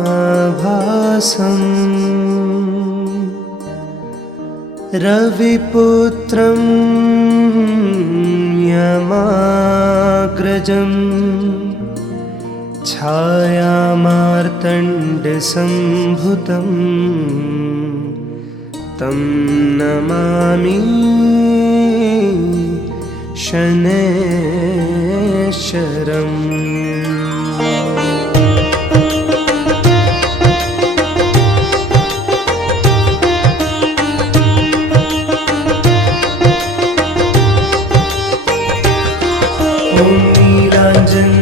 समाभासम् रविपुत्रं यमाग्रजं छायामार्तण्डसम्भुतं तं नमामि शनैश्चरम्।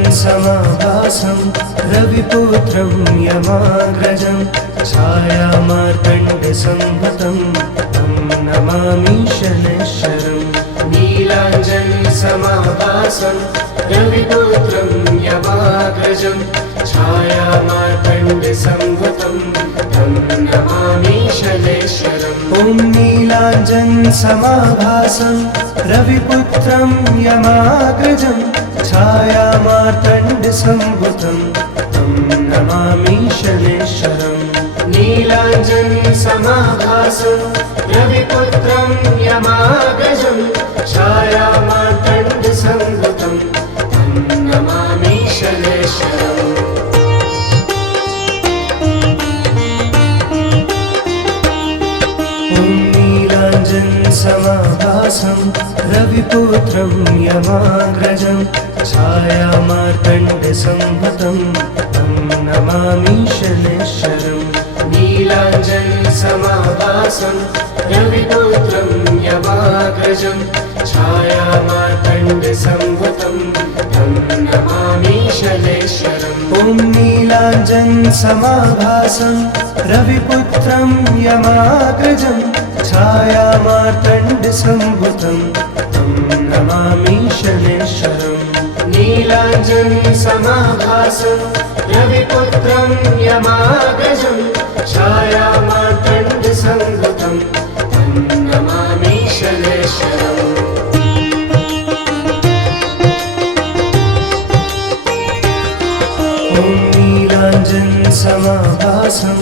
नीलाञ्जनसमाभासं रविपुत्रं यमाग्रजं छायामार्तण्डसम्भुतं तं नमामि शनैश्चरम्। नीलाञ्जनसमाभासं रविपुत्रं यमाग्रजं छायामार्तण्डसम्भुतं तं नमामि शनैश्चरम्। ॐ नीलाञ्जनसमाभासं रविपुत्रं यमाग्रजं छायामार्तण्डसम्भुतं तं नमामि शनैश्चरम्। नीलाञ्जनसमाभासं रविपुत्रं यमाग्रजं छायामार्तण्डसम्भुतं तं नमामि शनैश्चरम्। ॐ नीलाञ्जनसमाभासं रविपुत्रं यमाग्रजं छायामार्तण्डसम्भुतं तं नमामि शनैश्चरम्। नीलाञ्जनसमाभासं रविपुत्रं यमाग्रजं छायामार्तण्डसम्भुतं तं नमामि शनैश्चरम्। ॐ नीलाञ्जनसमाभासं रविपुत्रं यमाग्रजं छायामार्तण्डसम्भुतं तं नमामि शनैश्चरम्। नीलाञ्जनसमाभासं रविपुत्रं यमाग्रजं छायामार्तण्डसम्भुतं तं नमामि शनैश्चरम्। ॐ नीलाञ्जनसमाभासं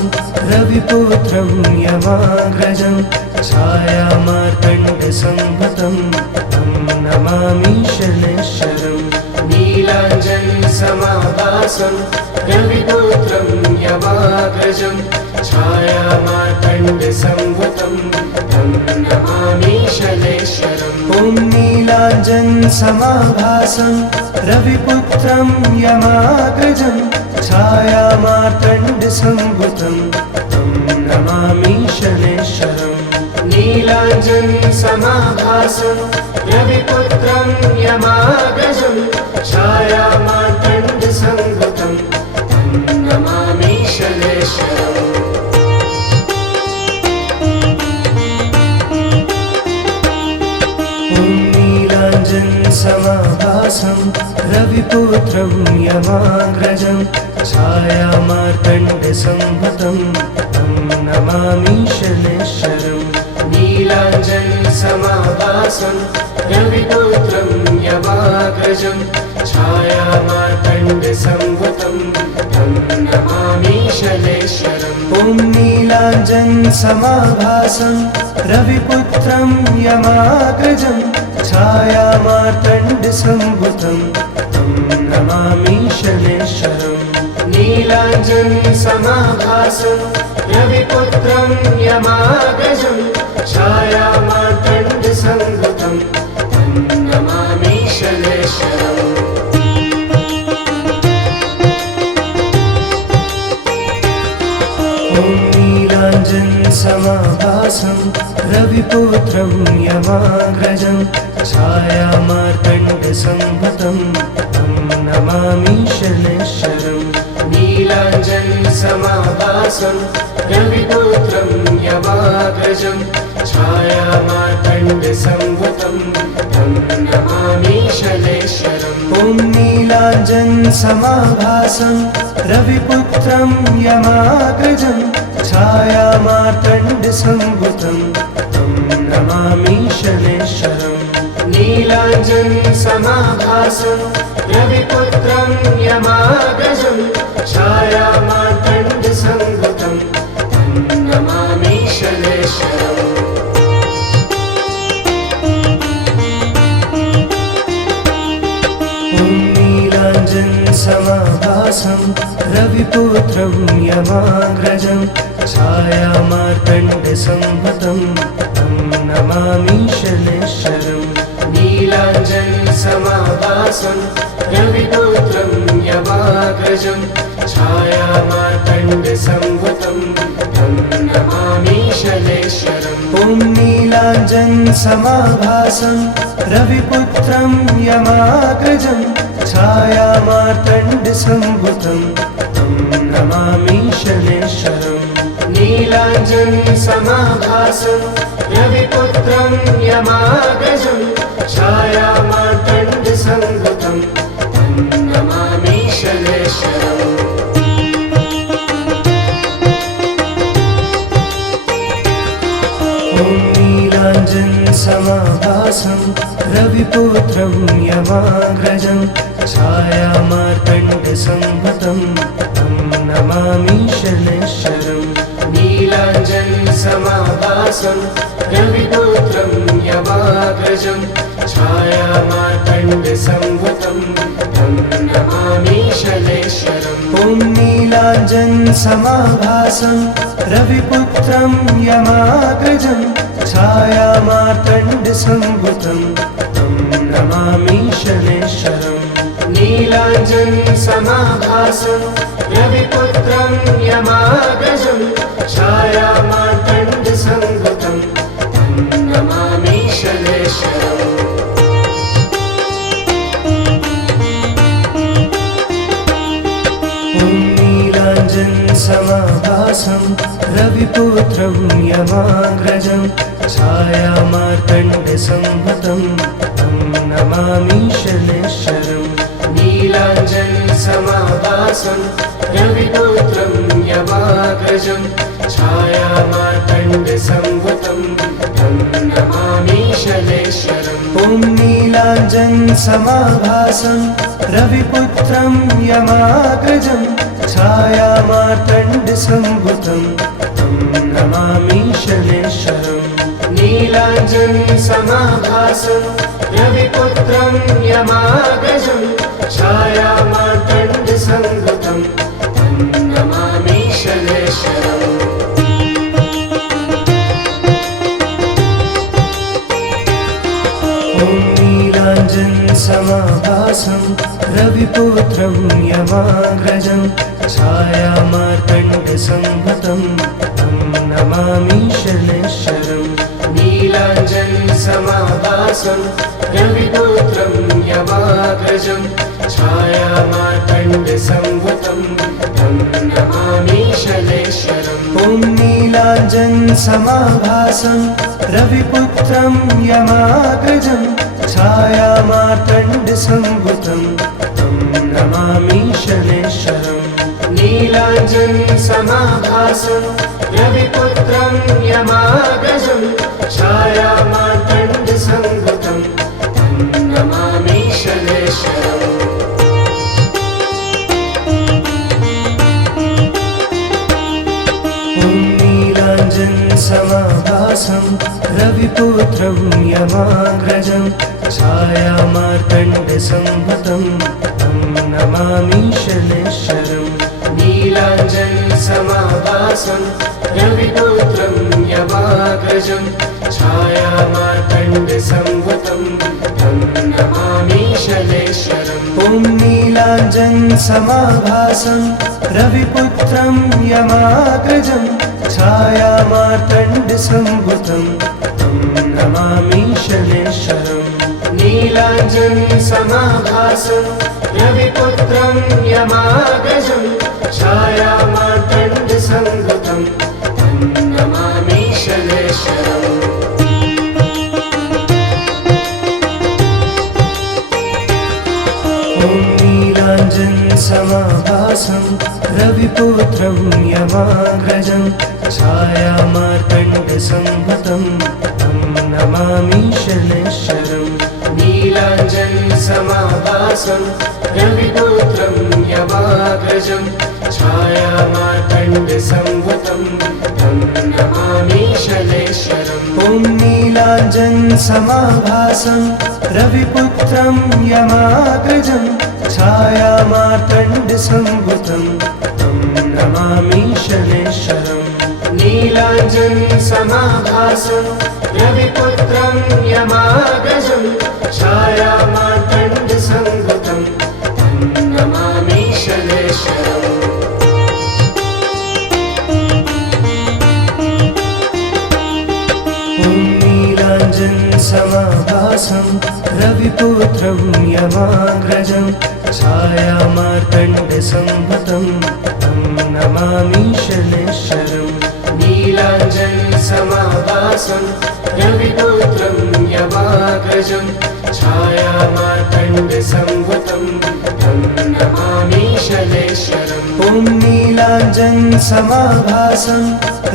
रविपुत्रं यमाग्रजं छायामार्तण्डसम्भुतं तं नमामि शनैश्चरम्। नीलाञ्जनसमाभासं रविपुत्रं यमाग्रजं छायामार्तण्डसम्भुतं तं नमामि शनैश्चरम्। ॐ नीलाञ्जनसमाभासं रविपुत्रं यमाग्रजं छायामार्तण्डसम्भुतं तं नमामि शनैश्चरम्। नीलाञ्जनसमाभासं रविपुत्रं यमाग्रजं छायामार्तण्डसम्भुतं तं नमामि शनैश्चरम्। ॐ नीलाञ्जनसमाभासं रविपुत्रं यमाग्रजं छायामार्तण्डसम्भुतं तं नमामि शनैश्चरम्। नीलाञ्जनसमाभासं रविपुत्रं यमाग्रजं छायामार्तण्डसम्भुतं तं नमामि शनैश्चरम्। ॐ नीलाञ्जनसमाभासं रविपुत्रं यमाग्रजं छायामार्तण्डसम्भुतं तं नमामि शनैश्चरम्। नीलाञ्जनसमाभासं रविपुत्रं यमाग्रजं छायामार्तण्डसम्भुतं तं नमामि शनैश्चरम्। ॐ नीलाञ्जनसमाभासं रविपुत्रं यमाग्रजं छायामार्तण्डसम्भुतं तं नमामि शनैश्चरम्। नीलाञ्जनसमाभासं रविपुत्रं यमाग्रजं छायामार्तण्डसम्भुतं तं नमामि शनैश्चरम्। ॐ नीलाञ्जनसमाभासं रविपुत्रं यमाग्रजं छायामार्तण्डसम्भुतं तं नमामि शनैश्चरम्। नीलाञ्जनसमाभासं रविपुत्रं छायामार्तण्डसंभूतं तं नमामि शनैश्वरम्। ॐ नीलाञ्जनसमाभासं रविपुत्रं यमाग्रजं छायामार्तण्डसंभूतं तं नमामि शनैश्वरम्। नीलाञ्जनसमाभासं रविपुत्रं यमाग्रजं छायामार्तण्डसंभूतं तं नमामि शनैश्वरम्। ॐ नीलाञ्जनसमाभासं रविपुत्रं यमाग्रजं छायामार्तण्डसंभूतं तं नमामि शनैश्वरम्। नीलाञ्जनसमाभासं रविपुत्रं यमाग्रजं छायामार्तण्डसंभूतं तं नमामि शनैश्वरम्। ॐ नीलाञ्जनसमाभासं रविपुत्रं यमाग्रजं छायामार्तण्डसंभूतं तं नमामि शनैश्वरम्। नीलाञ्जनसमाभासं रविपुत्रं यमाग्रजं छायामार्तण्डसंभूतं तं नमामि शनैश्वरम्। ॐ नीलाञ्जनसमाभासं रविपुत्रं यमाग्रजं छायामार्तण्डसंभूतं तं नमामि शनैश्वरम्। नीलाञ्जनसमाभासं रविपुत्रं यमाग्रजं छायामार्तण्डसंभूतं तं नमामि शनैश्वरम्। ॐ नीलाञ्जनसमाभासं रविपुत्रं यमाग्रजं छायामार्तण्डसंभूतं तं नमामि शनैश्वरम्। नीलाञ्जनसमाभासं रविपुत्रं यमाग्रजं छायामार्तण्डसंभूतं तं नमामि शनैश्वरम्। ॐ नीलाञ्जनसमाभासं रविपुत्रं यमाग्रजं छायामार्तण्डसंभूतं तं नमामि शनैश्वरम्। नीलाञ्जनसमाभासं रविपुत्रं यमाग्रजं छायामार्तण्डसंभूतं तं नमामि शनैश्वरम्। ॐ नीलाञ्जनसमाभासं रविपुत्रं यमाग्रजं छायामार्तण्डसंभूतं तं नमामि शनैश्वरम्। नीलाञ्जनसमाभासं रविपुत्रं यमाग्रजं छायामार्तण्डसंभूतं तं नमामि शनैश्वरम्। ॐ नीलाञ्जनसमाभासं रविपुत्रं यमाग्रजं छायामार्तण्डसंभूतं तं नमामि शनैश्वरम्। नीलाञ्जनसमाभासं रविपुत्रं यमाग्रजं छायामार्तण्डसंभूतं तं नमामि शनैश्वरम्। ॐ नीलाञ्जनसमाभासं रविपुत्रं यमाग्रजं छायामार्तण्डसंभूतं तं नमामि शनैश्वरम्। नीलाञ्जनसमाभासं रविपुत्रं यमाग्रजं छायामार्तण्डसंभूतं तं नमामि शनैश्वरम्। ॐ नीलाञ्जनसमाभासं रविपुत्रं यमाग्रजं छायामार्तण्डसंभूतं तं नमामि शनैश्वरम्। नीलाञ्जनसमाभासं रविपुत्रं यमाग्रजं छायामार्तण्डसंभूतं तं नमामि शनैश्वरम्। ॐ नीलाञ्जनसमाभासं रविपुत्रं यमाग्रजं छायामार्तण्डसंभूतं तं नमामि शनैश्वरम्। नीलाञ्जनसमाभासं रविपुत्रं यमाग्रजं छायामार्तण्डसंभूतं तं नमामि शनैश्वरम्। ॐ नीलाञ्जनसमाभासं रविपुत्रं यमाग्रजं छायामार्तण्डसंभूतं तं नमामि शनैश्वरम्। नीलाञ्जनसमाभासं रविपुत्रं यमाग्रजं छायामार्तण्डसंभूतं तं नमामि शनैश्वरम्। ॐ नीलाञ्जनसमाभासं रविपुत्रं यमाग्रजं छायामार्तण्डसंभूतं तं नमामि शनैश्वरम्। नीलाञ्जनसमाभासं रविपुत्रं यमाग्रजं छायामार्तण्डसंभूतं तं नमामि शनैश्वरम्। ॐ नीलाञ्जनसमाभासं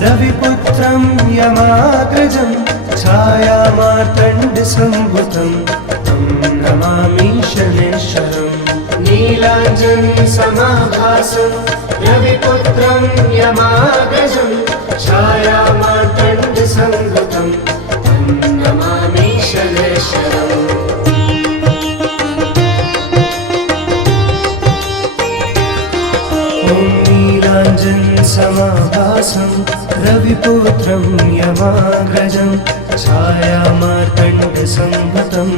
रविपुत्रं यमाग्रजं छायामार्तण्डसंभूतं तं नमामि शनैश्वरम्। नीलाञ्जनसमाभासं रविपुत्रं यमाग्रजं छायामार्तण्डसंभूतं तं नमामि शनैश्वरम्। ॐ नीलाञ्जनसमाभासं रविपुत्रं यमाग्रजं छायामार्तण्डसंभूतं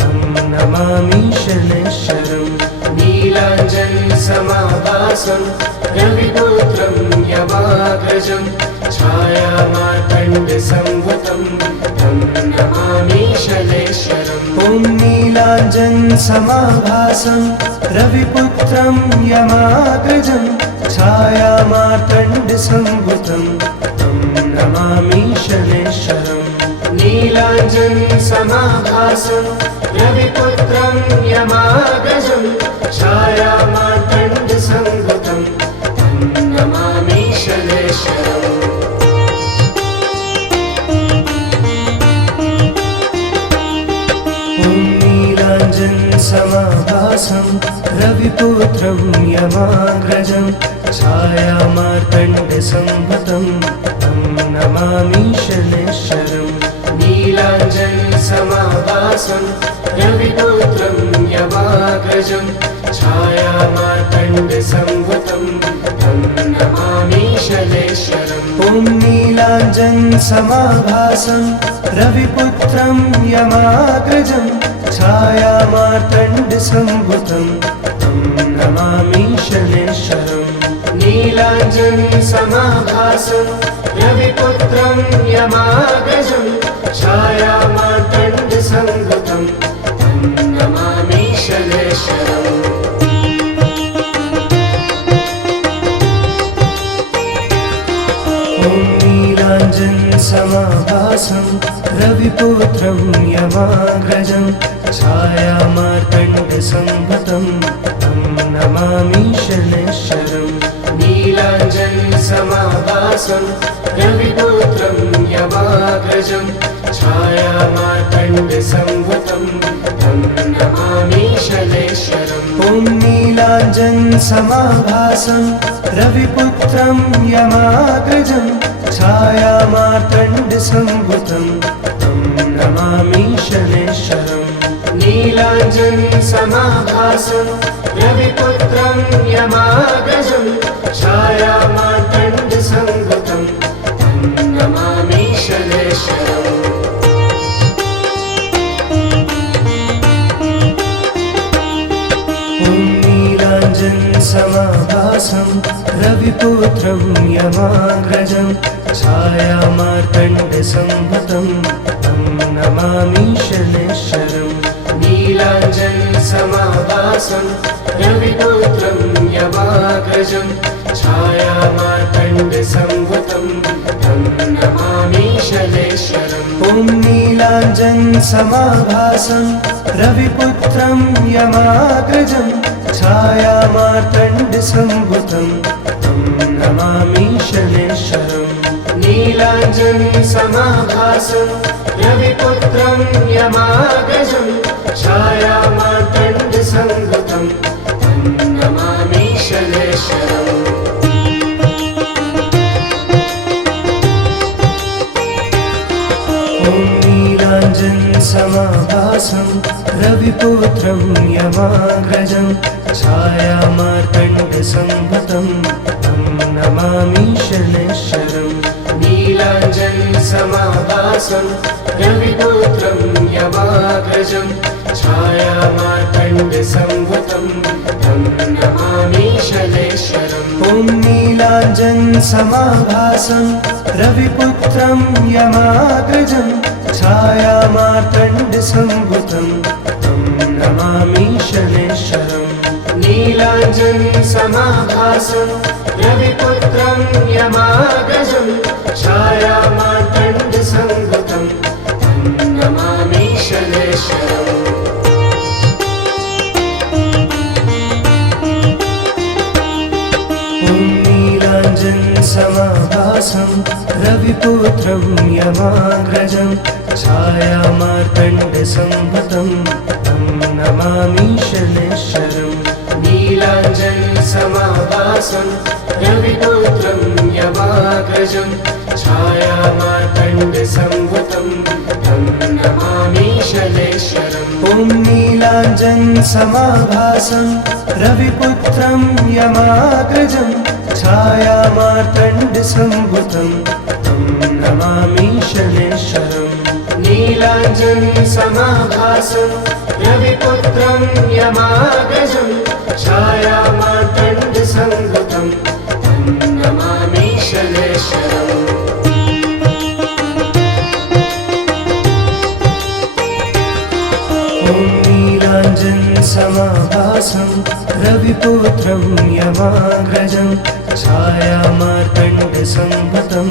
तं नमामि शनैश्वरम्। नीलाञ्जनसमाभासं रविपुत्रं यमाग्रजं छायामार्तण्डसंभूतं तं नमामि शनैश्वरम्। ॐ नीलाञ्जनसमाभासं रविपुत्रं यमाग्रजं छायामार्तण्डसंभूतं तं नमामि शनैश्वरम्। नीलाञ्जनसमाभासं रविपुत्रं यमाग्रजं छायामार्तण्डसंभूतं तं नमामि शनैश्वरम्। ॐ नीलाञ्जनसमाभासं रविपुत्रं यमाग्रजं छायामार्तण्डसंभूतं तं नमामि शनैश्वरम्। नीलाञ्जनसमाभासं रविपुत्रं यमाग्रजं छायामार्तण्डसंभूतं तं नमामि शनैश्वरम्। ॐ नीलाञ्जनसमाभासं रविपुत्रं यमाग्रजं छायामार्तण्डसंभूतं तं नमामि शनैश्वरम्। नीलाञ्जनसमाभासं रविपुत्रं यमाग्रजं छायामार्तण्डसंभूतं तं नमामि शनैश्वरम्। ॐ नीलाञ्जनसमाभासं रविपुत्रं यमाग्रजं छायामार्तण्डसंभूतं तं नमामि शनैश्वरम्। नीलाञ्जनसमाभासं रविपुत्रं यमाग्रजं छायामार्तण्डसंभूतं तं नमामि शनैश्वरम्। ॐ नीलाञ्जनसमाभासं रविपुत्रं यमाग्रजं छायामार्तण्डसंभूतं तं नमामि शनैश्वरम्। नीलाञ्जनसमाभासं रविपुत्रं यमाग्रजं छायामार्तण्डसंभूतं तं नमामि शनैश्वरम्। ॐ नीलाञ्जनसमाभासं रविपुत्रं यमाग्रजं छायामार्तण्डसंभूतं तं नमामि शनैश्वरम्। नीलाञ्जनसमाभासं रविपुत्रं यमाग्रजं छायामार्तण्डसंभूतं तं नमामि शनैश्वरम्। ॐ नीलाञ्जनसमाभासं रविपुत्रं यमाग्रजं छायामार्तण्डसंभूतं तं नमामि शनैश्वरम्। नीलाञ्जनसमाभासं रविपुत्रं यमाग्रजं छायामार्तण्डसंभूतं तं नमामि शनैश्वरम्। रविपुत्रं यमाग्रजं छायामार्तण्डसम्भुतं तं नमामि शनैश्वरम् नीलाञ्जनसमाभासं रविपुत्रं यमाग्रजं छायामार्तण्डसम्भुतं तं नमामि शनैश्वरम् ॐ नीलाञ्जनसमाभासं रविपुत्रं यमाग्रजं छायामार्तण्डसम्भुतं तं नमामि शनैश्वरम् नीलाञ्जनसमाभासं रविपुत्रं यमाग्रजं छायामार्तण्डसम्भुतं तं नमामि शनैश्वरम् ॐ नीलाञ्जनसमाभासं रविपुत्रं यमाग्रजं छायामार्तण्डसम्भुतं तं नमामि शनैश्वरम् नीलाञ्जनसमाभासं रविपुत्रं यमाग्रजं छायामार्तण्डसम्भुतं तं नमामि शनैश्वरम् ॐ नीलाञ्जनसमाभासं रविपुत्रं यमाग्रजं छायामार्तण्डसम्भुतं तं नमामि शनैश्वरम् नीलाञ्जनसमाभासं रविपुत्रं यमाग्रजं छायामार्तण्डसम्भुतं तं नमामि शनैश्वरम् ॐ नीलाञ्जनसमाभासं रविपुत्रं यमाग्रजं छायामार्तण्डसम्भुतं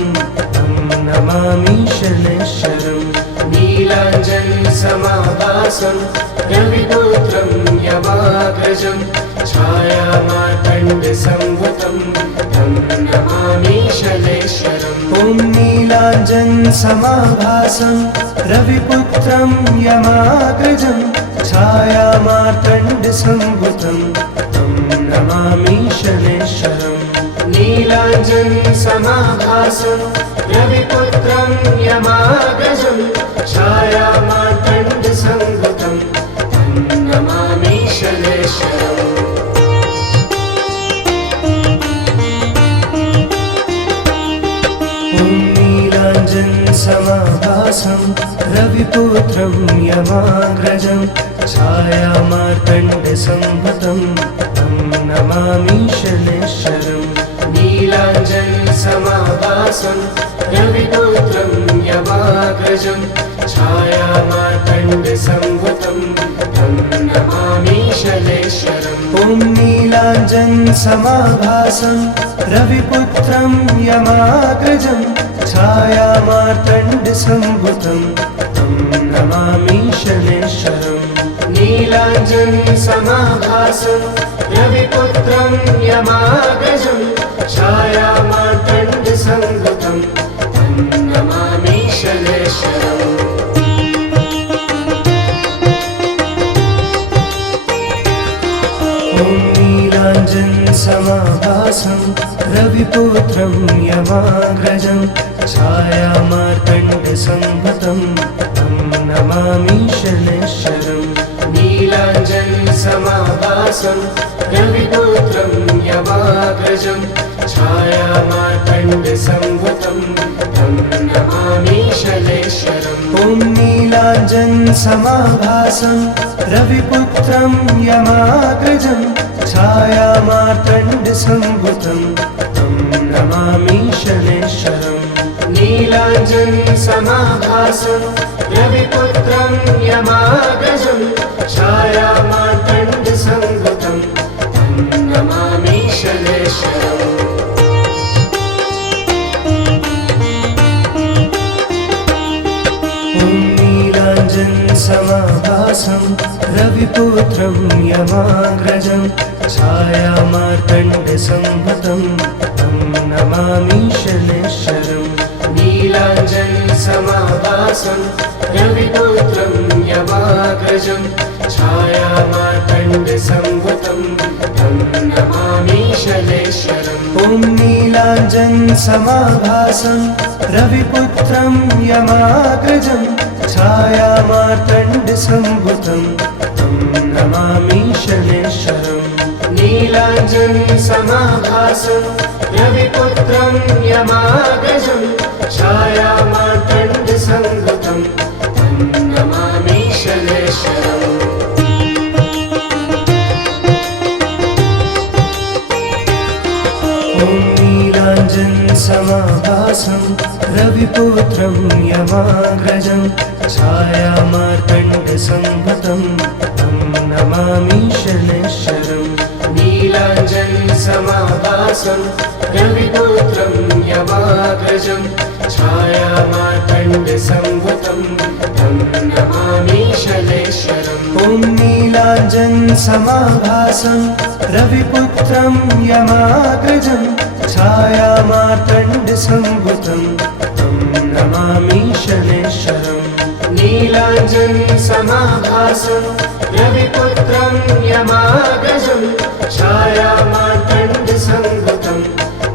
तं नमामि शनैश्वरम् नीलाञ्जनसमाभासं रविपुत्रं यमाग्रजं छायामार्तण्डसम्भुतं तं नमामि शनैश्वरम् ॐ नीलाञ्जनसमाभासं रविपुत्रं यमाग्रजं छायामार्तण्डसम्भुतं तं नमामि शनैश्वरम् नीलाञ्जनसमाभासं रविपुत्रं यमाग्रजं छायामार्तण्डसम्भुतं तं नमामि शनैश्वरम् ॐ नीलाञ्जनसमाभासं रविपुत्रं यमाग्रजं छायामार्तण्डसम्भुतं तं नमामि शनैश्वरम् नीलाञ्जनसमाभासं रविपुत्रं यमाग्रजं छायामार्तण्डसम्भुतं तं नमामि शनैश्वरम् ॐ नीलाञ्जनसमाभासं रविपुत्रं यमाग्रजं छायामार्तण्डसम्भुतं तं नमामि शनैश्वरम् नीलाञ्जनसमाभासं रविपुत्रं यमाग्रजं छायामार्तण्डसम्भुतं तं नमामि शनैश्वरम् ॐ नीलाञ्जनसमाभासं रविपुत्रं यमाग्रजं छायामार्तण्डसम्भुतं तं नमामि शनैश्वरम् नीलाञ्जनसमाभासं रविपुत्रं यमाग्रजं छायामार्तण्डसम्भुतं तं नमामि शनैश्वरम् ॐ नीलाञ्जनसमाभासं रविपुत्रं यमाग्रजं छायामार्तण्डसम्भुतं तं नमामि शनैश्वरम् नीलाञ्जनसमाभासं रविपुत्रं यमाग्रजं छायामार्तण्डसम्भुतं तं नमामि शनैश्वरम् ॐ नीलाञ्जनसमाभासं रविपुत्रं यमाग्रजं छायामार्तण्डसम्भुतं तं नमामि शनैश्वरम् नीलाञ्जनसमाभासं रविपुत्रं यमाग्रजं छायामार्तण्डसम्भुतं तं नमामि शनैश्वरम् ॐ नीलाञ्जनसमाभासं रविपुत्रं यमाग्रजं छायामार्तण्डसम्भुतं तं नमामि शनैश्वरम् नीलाञ्जनसमाभासं रविपुत्रं यमाग्रजं छायामार्तण्डसंभूतं तं नमामि शनैश्वरम् ॐ नीलाञ्जनसमाभासं रविपुत्रं यमाग्रजं छायामार्तण्डसंभूतं तं नमामि शनैश्वरम् नीलाञ्जनसमाभासं रविपुत्रं यमाग्रजं छायामार्तण्डसंभूतं तं नमामि शनैश्वरम् ॐ नीलाञ्जनसमाभासं रविपुत्रं यमाग्रजं छायामार्तण्डसंभूतं तं नमामि शनैश्वरम् नीलाञ्जनसमाभासं रविपुत्रं यमाग्रजं छायामार्तण्डसंभूतं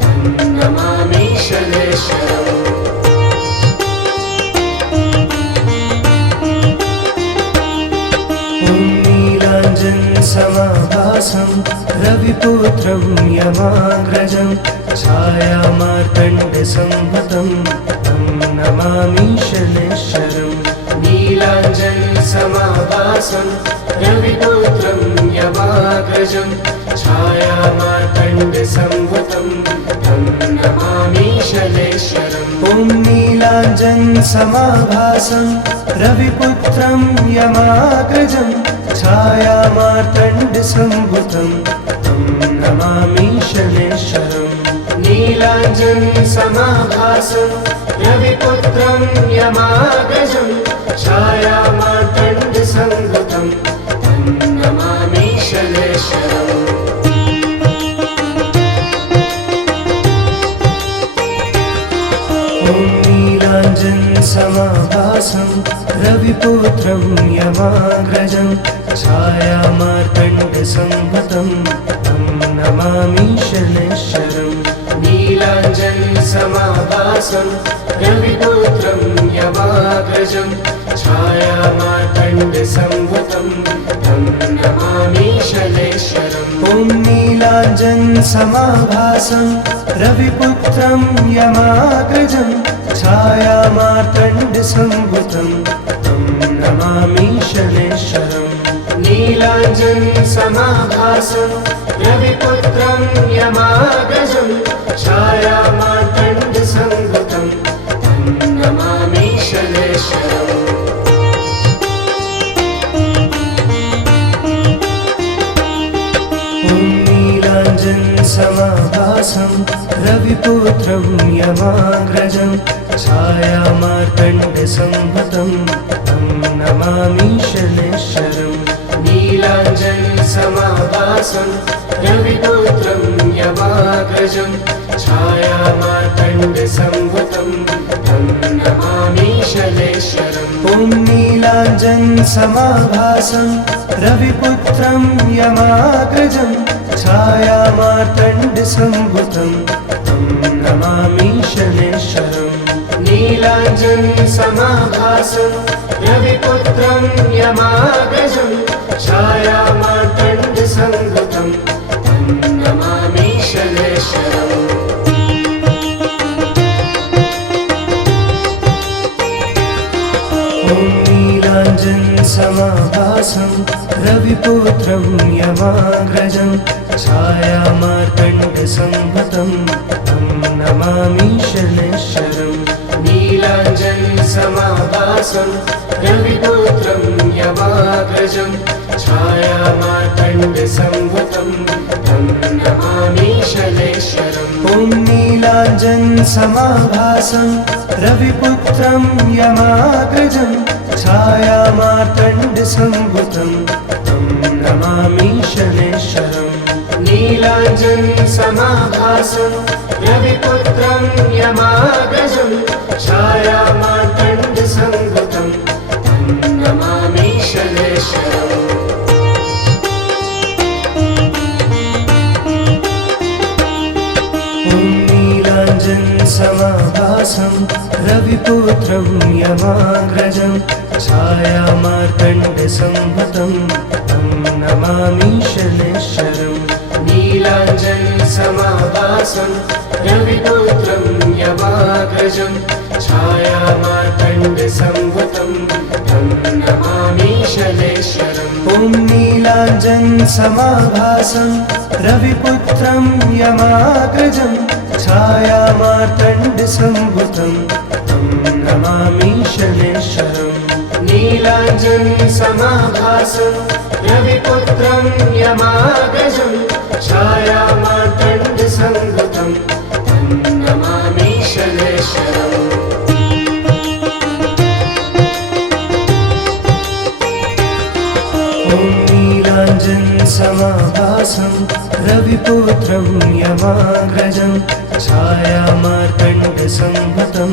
तं नमामि शनैश्वरम् ॐ नीलाञ्जनसमाभासं रविपुत्रं यमाग्रजं छायामार्तण्डसंभूतं तं नमामि शनैश्वरम् नीलाञ्जनसमाभासं रविपुत्रं यमाग्रजं छायामार्तण्डसंभूतं तं नमामि शनैश्वरम् ॐ नीलाञ्जनसमाभासं रविपुत्रं यमाग्रजं छायामार्तण्डसंभूतं तं नमामि शनैश्वरम् नीलाञ्जनसमाभासं रविपुत्रं यमाग्रजं छायामार्तण्डसंभूतं तं नमामि शनैश्वरम् ॐ नीलाञ्जनसमाभासं रविपुत्रं यमाग्रजं छायामार्तण्डसंभूतं तं नमामि शनैश्वरम् नीलाञ्जनसमाभासं रविपुत्रं यमाग्रजं छायामार्तण्डसंभूतं तं नमामि शनैश्वरम् ॐ नीलाञ्जनसमाभासं रविपुत्रं यमाग्रजं छायामार्तण्डसंभूतं तं नमामि शनैश्वरम् नीलाञ्जनसमाभासं रविपुत्रं यमाग्रजं छायामार्तण्डसंभूतं तं नमामि शनैश्वरम् ॐ नीलाञ्जनसमाभासं रविपुत्रं यमाग्रजं छायामार्तण्डसंभूतं तं नमामि शनैश्वरम् नीलाञ्जनसमाभासं रविपुत्रं यमाग्रजं छायामार्तण्डसंभूतं तं नमामि शनैश्वरम् ॐ नीलाञ्जनसमाभासं रविपुत्रं यमाग्रजं छायामार्तण्डसंभूतं तं नमामि शनैश्वरम् नीलाञ्जनसमाभासं रविपुत्रं यमाग्रजं छायामार्तण्डसंभूतं तं नमामि शनैश्वरम् ॐ नीलाञ्जनसमाभासं रविपुत्रं यमाग्रजं छायामार्तण्डसंभूतं तं नमामि शनैश्वरम् नीलाञ्जनसमाभासं रविपुत्रं यमाग्रजं छायामार्तण्डसंभूतं तं नमामि शनैश्वरम् ॐ नीलाञ्जनसमाभासं रविपुत्रं यमाग्रजं छायामार्तण्डसंभूतं तं नमामि शनैश्वरम् नीलाञ्जनसमाभासं रविपुत्रं यमाग्रजं छायामार्तण्डसंभूतं तं नमामि शनैश्वरम् ॐ नीलाञ्जनसमाभासं रविपुत्रं यमाग्रजं छायामार्तण्डसंभूतं नमामि शनैश्चरम् नीलाञ्जनसमाभासं रविपुत्रं यमाग्रजं छायामार्तण्डसंभूतं तं नमामि शनैश्चरम् ॐ नीलाञ्जनसमाभासं रविपुत्रं यमाग्रजं छायामार्तण्डसंभूतं तं नमामि शनैश्चरम् नीलाञ्जनसमाभासं रविपुत्रं यमाग्रजं छायामार्तण्डसंभूतं तं नमामि शनैश्चरम् ॐ नीलाञ्जनसमाभासं रविपुत्रं यमाग्रजं छायामार्तण्डसंभूतं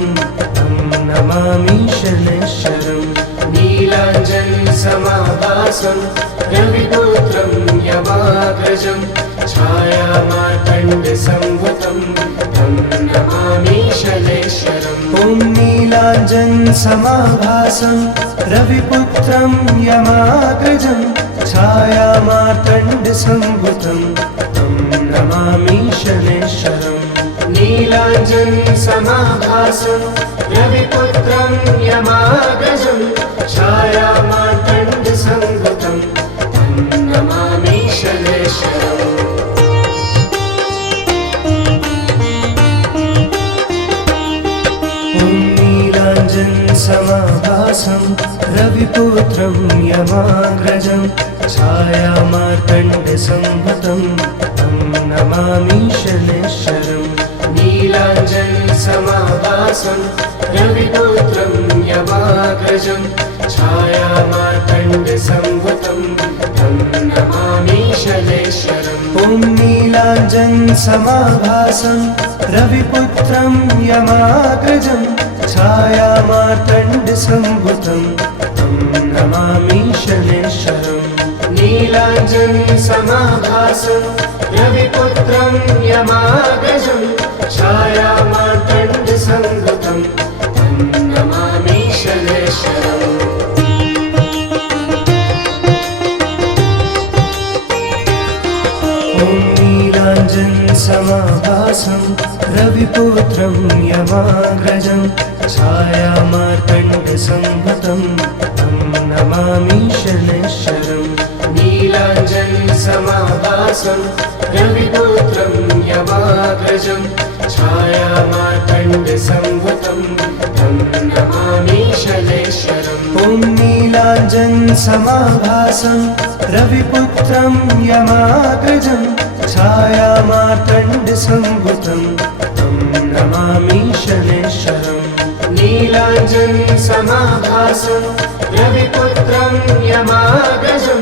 तं नमामि शनैश्चरम् नीलाञ्जनसमाभासं रविपुत्रं यमाग्रजं छायामार्तण्डसंभूतं तं नमामि शनैश्चरम् ॐ नीलाञ्जनसमाभासं रविपुत्रं यमाग्रजं छायामार्तण्डसंभूतं तं नमामि शनैश्चरम् नीलाञ्जनसमाभासं रविपुत्रं यमाग्रजं छायामार्तण्डसंभूतं तं नमामि शनैश्चरम् ॐ नीलाञ्जनसमाभासं रविपुत्रं यमाग्रजं छायामार्तण्डसंभूतं तं नमामि शनैश्चरम् नीलाञ्जनसमाभासं रविपुत्रं यमाग्रजं छायामार्तण्डसंभूतं तं नमामि शनैश्चरम् ॐ नीलाञ्जनसमाभासं रविपुत्रं यमाग्रजं छायामार्तण्डसंभूतं तं नमामि शनैश्चरम् नीलाञ्जनसमाभासं रविपुत्रं यमाग्रजं छायामार्तण्डसंभूतं तं नमामि शनैश्चरम् ॐ नीलाञ्जनसमाभासं रविपुत्रं यमाग्रजं छायामार्तण्डसंभूतं तं नमामि शनैश्चरम् नीलाञ्जनसमाभासं रविपुत्रं यमाग्रजं छायामार्तण्डसंभूतं तं नमामि शनैश्चरम् ॐ नीलाञ्जनसमाभासं रविपुत्रं यमाग्रजं छायामार्तण्डसंभूतं तं नमामि शनैश्चरम् नीलाञ्जनसमाभासं रविपुत्रं यमाग्रजं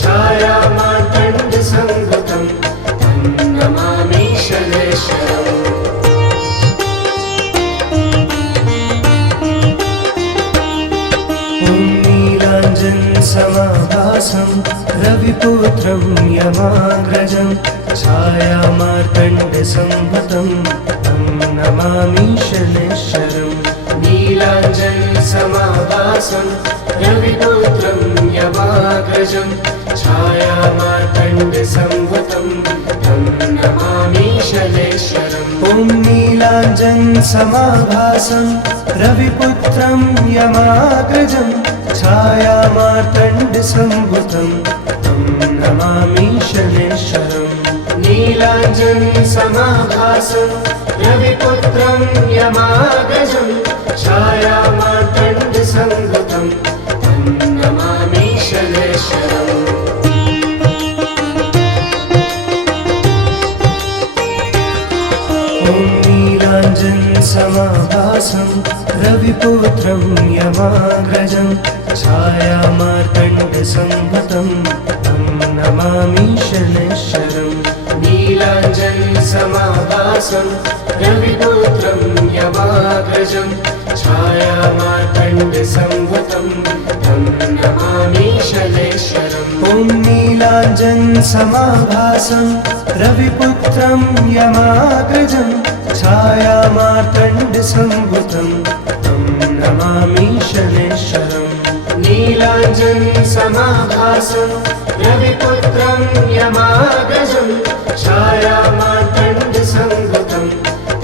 छायामार्तण्डसंभूतं तं नमामि शनैश्चरम् ॐ नीलाञ्जनसमाभासं रविपुत्रं यमाग्रजं छायामार्तण्डसंभूतं तं नमामि शनैश्चरम् नीलाञ्जनसमाभासं रविपुत्रं यमाग्रजं छायामार्तण्डसंभूतं तं नमामि शनैश्चरम् ॐ नीलाञ्जनसमाभासं रविपुत्रं यमाग्रजं छायामार्तण्डसंभूतं तं नमामि शनैश्चरम् नीलाञ्जनसमाभासं रविपुत्रं यमाग्रजं छायामार्तण्डसंभूतं तं नमामि शनैश्चरम् ॐ नीलाञ्जनसमाभासं रविपुत्रं यमाग्रजं छायामार्तण्डसंभूतं तं नमामि शनैश्चरम् नीलाञ्जनसमाभासं रविपुत्रं यमाग्रजं छायामार्तण्डसंभूतं तं नमामि शनैश्चरम् ॐ नीलाञ्जनसमाभासं रविपुत्रं यमाग्रजं छायामार्तण्डसंभूतं तं नमामि शनैश्चरम् नीलाञ्जनसमाभासं रविपुत्रं यमाग्रजं छायामात्रं